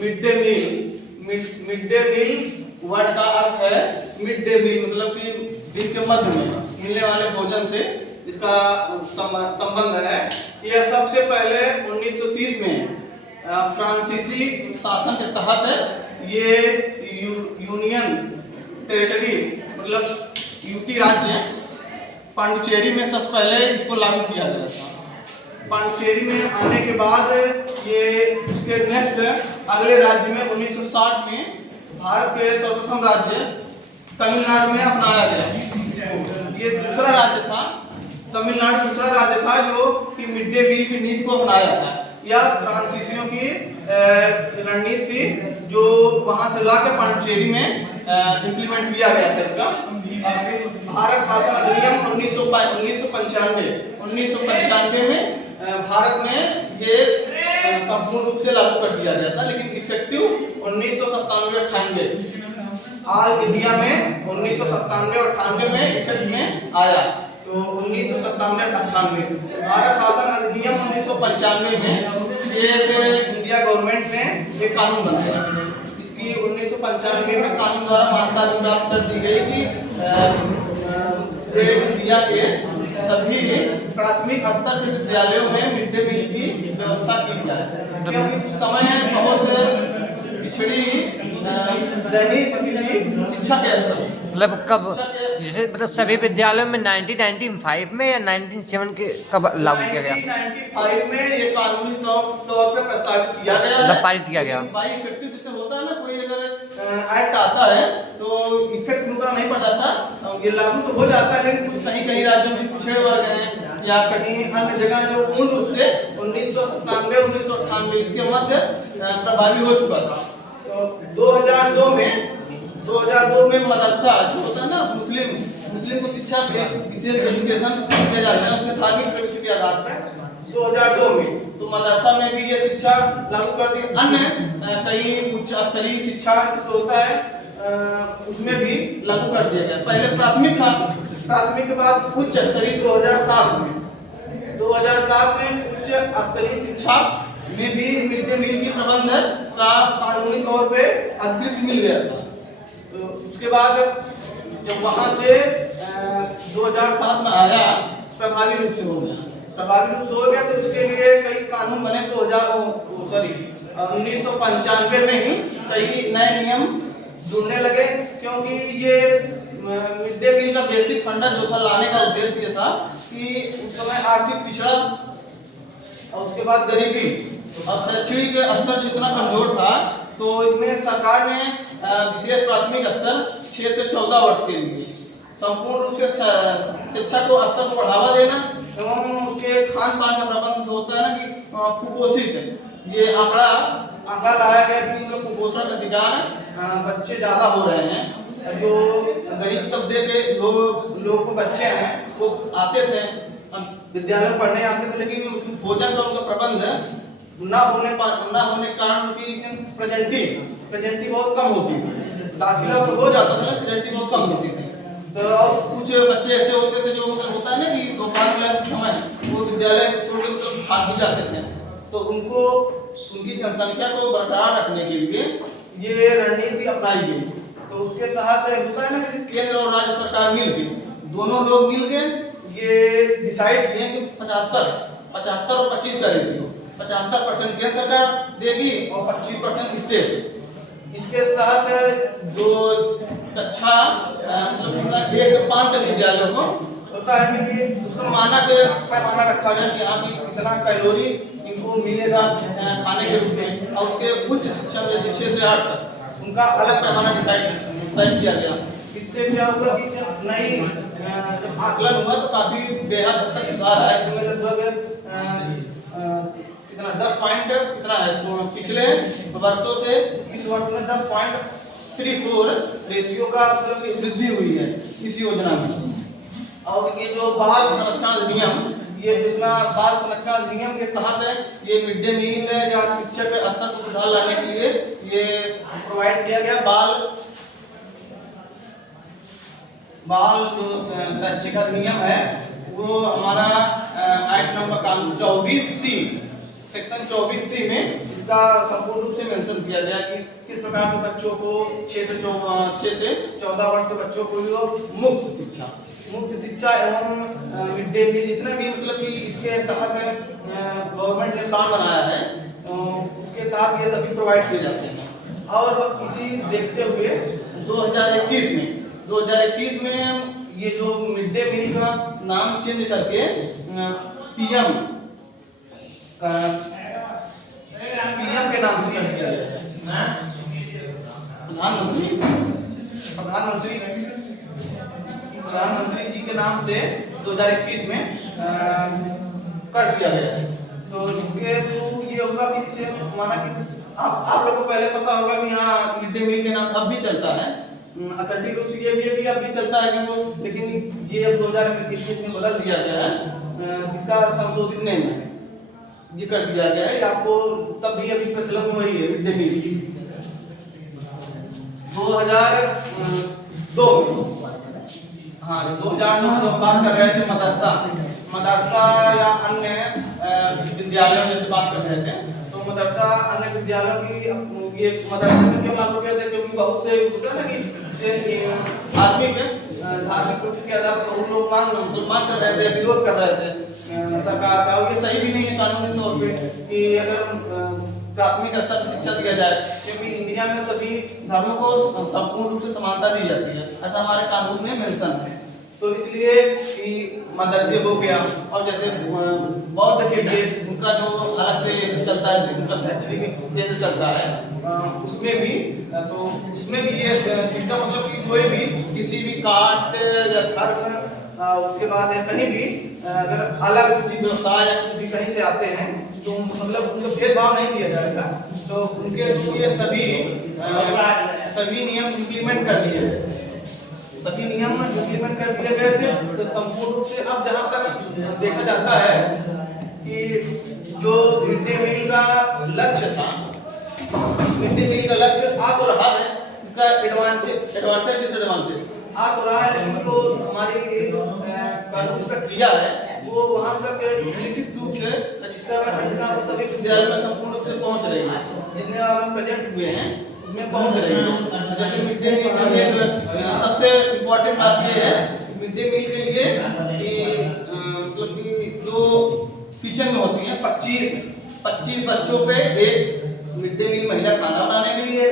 Mid day meal. Mid day meal word का अर्थ है मिड डे मील, मतलब कि दिन के मध्य में मिलने वाले भोजन से इसका संबंध है। यह सबसे पहले 1930 में फ्रांसीसी शासन के तहत ये यूनियन टेरिटरी मतलब यूटी राज्य पांडिचेरी में सबसे पहले इसको लागू किया गया था। पांडिचेरी में आने के बाद ये उसके नेक्स्ट अगले राज्य में 1960 में भारत के सर्वप्रथम राज्य तमिलनाडु में अपनाया गया। ये दूसरा राज्य था, तमिलनाडु दूसरा राज्य था जो कि मिड डे मील की नीति को अपनाया था। यह फ्रांसीसियों की रणनीति थी जो वहां से लाकर पांडिचेरी में इम्प्लीमेंट किया गया था इसका। फिर भारत शासन अधिनियम 1995 में भारत में ये संपूर्ण रूप से लागू कर दिया गया था, लेकिन इफेक्टिव 1997-98 ऑल इंडिया में 1997-98 में इफेक्ट में आया। तो 1997-98 भारत शासन अधिनियम 1995 में ये इंडिया गवर्नमेंट ने एक कानून बनाया। इसकी 1995 में कानून द्वारा मान्यता प्राप्त कर दी गई कि इंडिया के सभी प्राथमिक स्तर के विद्यालयों में मिड डे मील की व्यवस्था की जाए, क्योंकि उस समय बहुत पिछड़ी दयनीय स्थिति थी शिक्षा के स्तर। मतलब कब, जैसे मतलब सभी विद्यालयों में 1995 में या 1997 के कब लागू किया गया? 1995 में ये कानूनी तौर पे प्रस्तावित किया गया, मतलब पारित किया गया। बाई इफेक्टिव जैसे होता है ना, कोई अगर एक्ट आता है तो इफेक्ट उनका नहीं पड़ जाता, ये लागू तो हो जाता है, लेकिन कुछ कहीं राज्यों में पिछड़े वर्ग हैं या कहीं अन्य जगह जो पूर्ण रूप से 1997-1998 इसके मध्य प्रभावी हो चुका था। तो 2002 में मदरसा जो होता है ना, मुस्लिम को शिक्षा विशेष एजुकेशन दिया जाता है उसके धार्मिक प्रवृत्ति के आधार पर 2002 में, तो मदरसा में भी ये शिक्षा लागू कर दी। अन्य कई उच्च स्तरीय शिक्षा जो होता है उसमें भी लागू कर दिया गया। पहले प्राथमिक था, प्राथमिक के बाद उच्च स्तरीय 2007 में उच्च स्तरीय शिक्षा में भी मिड डे मील की प्रबंध का कानूनी तौर पे अधिकृत मिल गया था। तो उसके बाद जब वहां से 2007 में आया प्रभावी रूप से हो गया, तो उसके लिए कई कानून बने। 1995 में ही कई नए नियम जुड़ने लगे, क्योंकि ये मिड डे मील का बेसिक फंडा जो था लाने का उद्देश्य ये था कि उस समय आर्थिक पिछड़ा और उसके बाद गरीबी और शैक्षणिक स्तर जो इतना कमजोर था, तो इसमें सरकार ने विशेष प्राथमिक स्तर 6 से 14 वर्ष के लिए संपूर्ण रूप से शिक्षा को स्तर को बढ़ावा देना एवं उसके खान पान का प्रबंध जो होता है ना कि कुपोषित, ये आंकड़ा लाया गया कि मतलब कुपोषण का शिकार बच्चे ज्यादा हो रहे हैं। जो गरीब तबके के लोग बच्चे हैं वो आते थे विद्यालय में पढ़ने आते थे, लेकिन भोजन का उनका प्रबंध ना होने के कारण उनकी प्रेजेंटी बहुत कम होती थी। दाखिला तो हो जाता था, प्रेजेंटी बहुत कम होती थी। तो कुछ बच्चे ऐसे होते थे जो मतलब होता है ना कि दोपहर लंच समय वो विद्यालय छोड़ के तो भाग भी जाते थे, तो उनकी जनसंख्या को बरकरार रखने के लिए ये रणनीति अपनाई गई। तो उसके तहत होता है ना कि केंद्र और राज्य सरकार मिलके दोनों लोग मिलके ये डिसाइड किए कि 75 और 25 का रेशियो, 75% केंद्र सरकार देगी और 25% स्टेट। इसके तहत जो कक्षा मतलब 1 से 5 तक विद्यालयों को होता है कि उसका मानक पैमाना रखा गया कि हाँ कि इतना कैलोरी इनको मिलेगा खाने के रूप में, और उसके उच्च शिक्षा जैसे 6 से 8 तक उनका अलग पैमाना तय किया गया। इससे क्या हुआ कि नई जब आकलन हुआ तो काफी बेहद हद तक सुधार आया। इसमें लगभग कितना 10 पॉइंट कितना है पिछले वर्षों से इस वर्ष में 10.34 रेशियो का मतलब वृद्धि हुई है इस योजना में। और ये जो बाल संरक्षण अधिनियम, ये जितना बाल संरक्षण अधिनियम के तहत है ये मिड डे मील या शिक्षा के स्तर को सुधार लाने के लिए ये प्रोवाइड किया गया। बाल जो शैक्षिक अधिनियम है वो हमारा act number 24C section 24C में इसका संपूर्ण रूप से मेंशन किया गया कि किस प्रकार से बच्चों को 6 से 14 वर्ष के बच्चों को जो मुफ्त शिक्षा एवं मिड डे मील जितना भी मतलब कि इसके तहत गवर्नमेंट ने प्लान बनाया है उसके तहत ये सभी प्रोवाइड किए जाते हैं। और इसी देखते हुए 2021 में ये जो मिड डे मील का नाम चेंज करके पीएम के नाम से कर दिया गया है। प्रधानमंत्री जी के नाम से 2021 में कर दिया गया है। तो इसके थ्रू ये होगा कि इसे माना कि आप लोग को पहले पता होगा कि हाँ मिड डे मील के नाम अब भी चलता है, अथॉरिटी रूप से ये भी अब भी चलता है कि वो, लेकिन ये अब 2021 में बदल दिया गया है, इसका संशोधित नेम है जी कर दिया गया है। आपको तब भी अभी प्रचलन में वही है मिड डे मील 2002 हाँ 2002 में हम बात कर रहे थे मदरसा या अन्य विद्यालयों जैसे बात कर रहे थे, तो मदरसा अन्य विद्यालयों की ये मदरसा में क्यों लागू करते हैं, क्योंकि बहुत से होता है ना कि धार्मिक के आधार पर बहुत लोग मांग कर रहे थे, विरोध कर रहे थे सरकार का। ये सही भी नहीं है कानूनी तौर पे कि अगर प्राथमिक स्तर पर शिक्षा दिया जाए, क्योंकि इंडिया में सभी धर्मों को संपूर्ण रूप से समानता दी जाती है, ऐसा हमारे कानून में मेंशन है। तो इसलिए कि मदरसे हो गया और जैसे बौद्ध के लिए उनका जो अलग से चलता है, उनका शैक्षणिक केंद्र चलता है, उसमें भी ये सिस्टम मतलब कि कोई भी किसी भी कास्ट या धर्म उसके बाद कहीं भी अगर अलग किसी व्यवसाय या किसी कहीं से आते हैं तो मतलब उनको भेदभाव नहीं किया जाएगा। तो उनके ये सभी नियम इम्प्लीमेंट कर दिए गए थे। तो संपूर्ण रूप से अब जहाँ तक देखा जाता है कि जो मिड डे मील का लक्ष्य था, आ तो रहा है, इसका एडवांटेज डिसएडवांटेज आ तो रहा है, लेकिन जो हमारी कानूनी प्रक्रिया है वो वहाँ तक लिखित रूप से रजिस्टर में हटना वो सभी विद्यालयों में संपूर्ण रूप से पहुँच रही है, जितने अगर प्रेजेंट हुए हैं उसमें पहुँच रही है। जैसे मिड डे मील सबसे इम्पोर्टेंट बात ये है मिड डे मील के लिए कि मतलब कि जो किचन में होती है 25 बच्चों पे एक मिड डे मील महिला खाना बनाने के लिए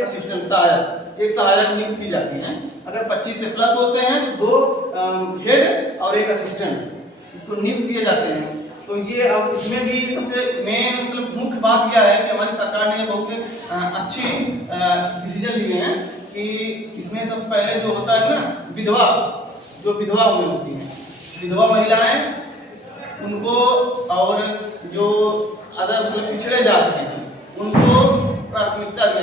एक सहायक नियुक्त की जाती है। अगर 25 से प्लस होते हैं तो 2 हेड और एक असिस्टेंट इसको नियुक्त किए जाते हैं। तो ये अब इसमें भी सबसे मेन मतलब मुख्य बात यह है कि हमारी सरकार ने बहुत अच्छी डिसीजन लिए हैं कि इसमें सबसे पहले जो होता है ना विधवा हुई होती हैं, विधवा महिलाएं उनको और जो अदर मतलब पिछड़े जात के हैं उनको प्राथमिकता